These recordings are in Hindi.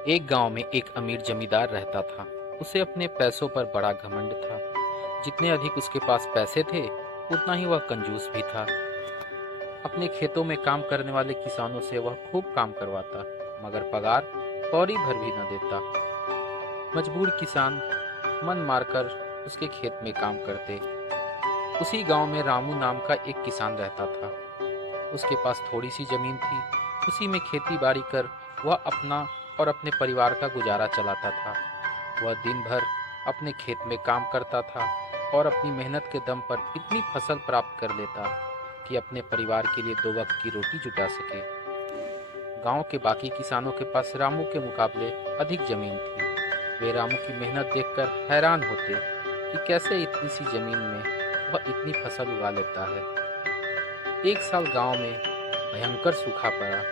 एक गांव में एक अमीर जमींदार रहता था। उसे अपने पैसों पर बड़ा घमंड था। जितने अधिक उसके पास पैसे थे, उतना ही वह कंजूस भी था। अपने खेतों में काम करने वाले किसानों से वह खूब काम करवाता, मगर पगार कौड़ी भर भी न देता। मजबूर किसान मन मारकर उसके खेत में काम करते। उसी गांव में रामू नाम का एक किसान रहता था। उसके पास थोड़ी सी जमीन थी। उसी में खेती बाड़ी कर वह अपना और अपने परिवार का गुजारा चलाता था। वह दिन भर अपने खेत में काम करता था और अपनी मेहनत के दम पर इतनी फसल प्राप्त कर लेता कि अपने परिवार के लिए दो वक्त की रोटी जुटा सके। गांव के बाकी किसानों के पास रामू के मुकाबले अधिक जमीन थी। वे रामू की मेहनत देखकर हैरान होते कि कैसे इतनी सी जमीन में वह इतनी फसल उगा लेता है। एक साल गांव में भयंकर सूखा पड़ा।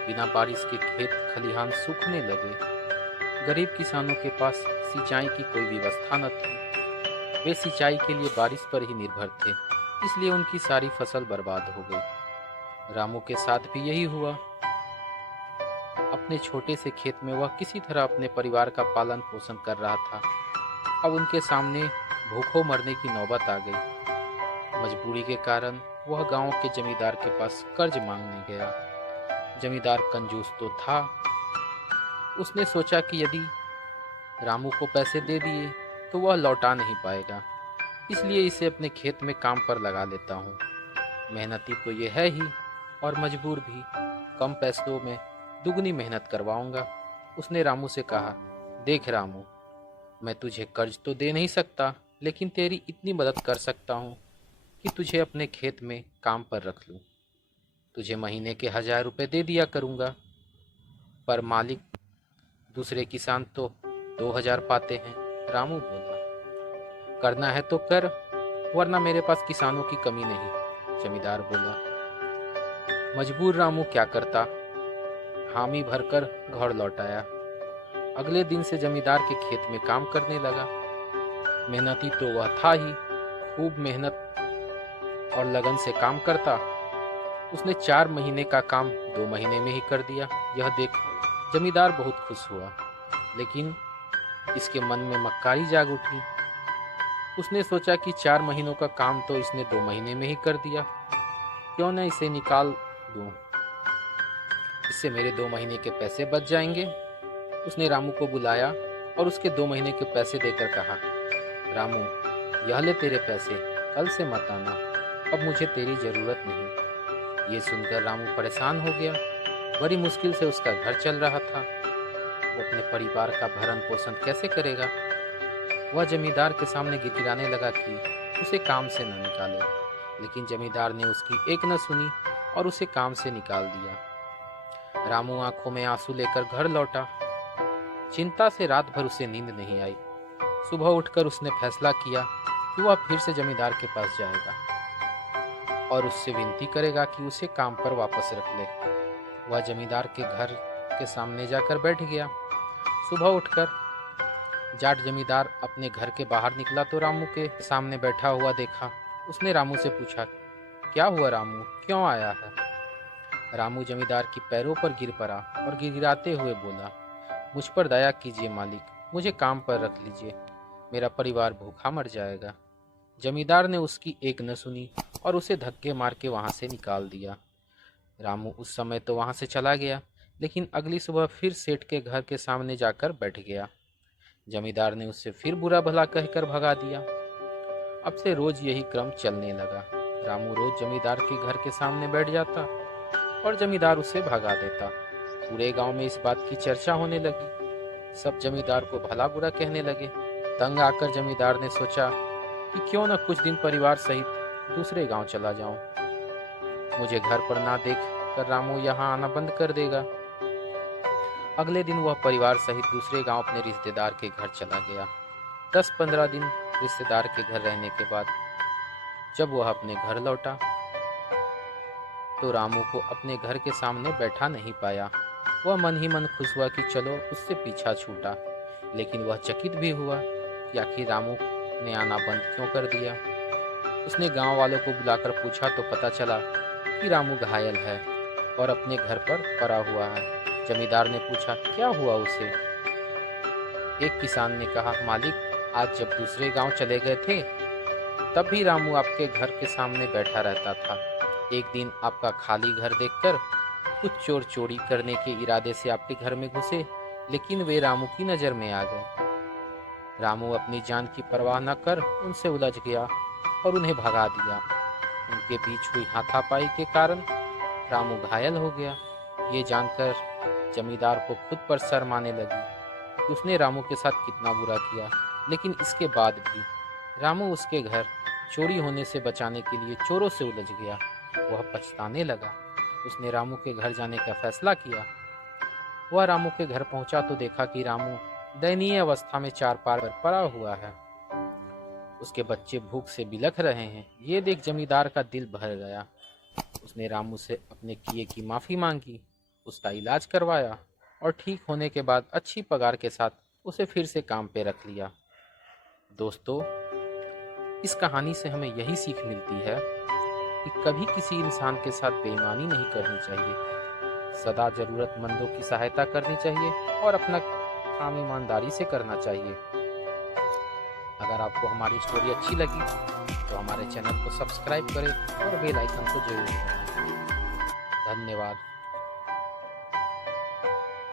बिना बारिश के खेत खलिहान सूखने लगे। गरीब किसानों के पास सिंचाई की कोई व्यवस्था न थी। वे सिंचाई के लिए बारिश पर ही निर्भर थे, इसलिए उनकी सारी फसल बर्बाद हो गई। रामू के साथ भी यही हुआ। अपने छोटे से खेत में वह किसी तरह अपने परिवार का पालन पोषण कर रहा था। अब उनके सामने भूखों मरने की नौबत आ गई। मजबूरी के कारण वह गांव के जमींदार के पास कर्ज मांगने गया। जमींदार कंजूस तो था। उसने सोचा कि यदि रामू को पैसे दे दिए तो वह लौटा नहीं पाएगा, इसलिए इसे अपने खेत में काम पर लगा लेता हूँ। मेहनती तो ये है ही और मजबूर भी। कम पैसों में दुगनी मेहनत करवाऊंगा। उसने रामू से कहा, देख रामू, मैं तुझे कर्ज तो दे नहीं सकता, लेकिन तेरी इतनी मदद कर सकता हूँ कि तुझे अपने खेत में काम पर रख लूँ। तुझे महीने के 1,000 रुपये दे दिया करूँगा। पर मालिक दूसरे किसान तो 2,000 पाते हैं। रामू बोला, करना है तो कर, वरना मेरे पास किसानों की कमी नहीं। जमींदार बोला। मजबूर रामू क्या करता, हामी भरकर घर लौट आया। अगले दिन से जमींदार के खेत में काम करने लगा। मेहनती तो वह था ही, खूब मेहनत और लगन से काम करता। उसने 4 महीने का काम 2 महीने में ही कर दिया। यह देख जमींदार बहुत खुश हुआ, लेकिन इसके मन में मक्कारी जाग उठी। उसने सोचा कि 4 महीनों का काम तो इसने 2 महीने में ही कर दिया, क्यों न इसे निकाल दूं। इससे मेरे 2 महीने के पैसे बच जाएंगे। उसने रामू को बुलाया और उसके 2 महीने के पैसे देकर कहा, रामू, यह ले तेरे पैसे, कल से मत आना, अब मुझे तेरी जरूरत नहीं। ये सुनकर रामू परेशान हो गया। बड़ी मुश्किल से उसका घर चल रहा था। वो अपने परिवार का भरण पोषण कैसे करेगा। वह जमींदार के सामने गिड़गिड़ाने लगा कि उसे काम से न निकाले, लेकिन जमींदार ने उसकी एक न सुनी और उसे काम से निकाल दिया। रामू आंखों में आंसू लेकर घर लौटा। चिंता से रात भर उसे नींद नहीं आई। सुबह उठकर उसने फैसला किया कि वह फिर से जमींदार के पास जाएगा और उससे विनती करेगा कि उसे काम पर वापस रख ले। वह जमींदार के घर के सामने जाकर बैठ गया। सुबह उठकर जाट जमींदार अपने घर के बाहर निकला तो रामू के सामने बैठा हुआ देखा। उसने रामू से पूछा, क्या हुआ रामू, क्यों आया है। रामू जमींदार की पैरों पर गिर पड़ा और गिड़गिड़ाते हुए बोला, मुझ पर दया कीजिए मालिक, मुझे काम पर रख लीजिए, मेरा परिवार भूखा मर जाएगा। जमींदार ने उसकी एक न सुनी और उसे धक्के मार के वहां से निकाल दिया। रामू उस समय तो वहां से चला गया, लेकिन अगली सुबह फिर सेठ के घर के सामने जाकर बैठ गया। जमींदार ने उससे फिर बुरा भला कहकर भगा दिया। अब से रोज यही क्रम चलने लगा। रामू रोज जमींदार के घर के सामने बैठ जाता और जमींदार उसे भगा देता। पूरे गांव में इस बात की चर्चा होने लगी। सब जमींदार को भला बुरा कहने लगे। तंग आकर जमींदार ने सोचा कि क्यों न कुछ दिन परिवार सहित दूसरे गांव चला जाऊं। मुझे घर पर ना देख कर रामू यहाँ आना बंद कर देगा। अगले दिन वह परिवार सहित दूसरे गांव अपने रिश्तेदार के घर चला गया। 10-15 दिन रिश्तेदार के घर रहने के बाद जब वह अपने घर लौटा तो रामू को अपने घर के सामने बैठा नहीं पाया। वह मन ही मन खुश हुआ कि चलो उससे पीछा छूटा, लेकिन वह चकित भी हुआ कि आखिर रामू ने आना बंद क्यों कर दिया। उसने गांव वालों को बुलाकर पूछा तो पता चला कि रामू घायल है और अपने घर पर पड़ा हुआ है। जमींदार ने पूछा, क्या हुआ उसे? एक किसान ने कहा, मालिक, आज जब दूसरे गांव चले गए थे तब भी रामू आपके घर के सामने बैठा रहता था। एक दिन आपका खाली घर देखकर कुछ चोर चोरी करने के इरादे से आपके घर में घुसे, लेकिन वे रामू की नज़र में आ गए। रामू अपनी जान की परवाह न कर उनसे उलझ गया और उन्हें भगा दिया। उनके बीच हुई हाथापाई के कारण रामू घायल हो गया। ये जानकर जमींदार को खुद पर शर्म आने लगी कि उसने रामू के साथ कितना बुरा किया, लेकिन इसके बाद भी रामू उसके घर चोरी होने से बचाने के लिए चोरों से उलझ गया। वह पछताने लगा। उसने रामू के घर जाने का फैसला किया। वह रामू के घर पहुंचा तो देखा कि रामू दयनीय अवस्था में चारपाई पर पड़ा हुआ है। उसके बच्चे भूख से बिलख रहे हैं। ये देख जमींदार का दिल भर गया। उसने रामू से अपने किए की माफ़ी मांगी, उसका इलाज करवाया और ठीक होने के बाद अच्छी पगार के साथ उसे फिर से काम पे रख लिया। दोस्तों, इस कहानी से हमें यही सीख मिलती है कि कभी किसी इंसान के साथ बेईमानी नहीं करनी चाहिए। सदा ज़रूरतमंदों की सहायता करनी चाहिए और अपना काम ईमानदारी से करना चाहिए। अगर आपको हमारी स्टोरी अच्छी लगी तो हमारे चैनल को सब्सक्राइब करें और बेल आइकन को जरूर दबाएं। धन्यवाद।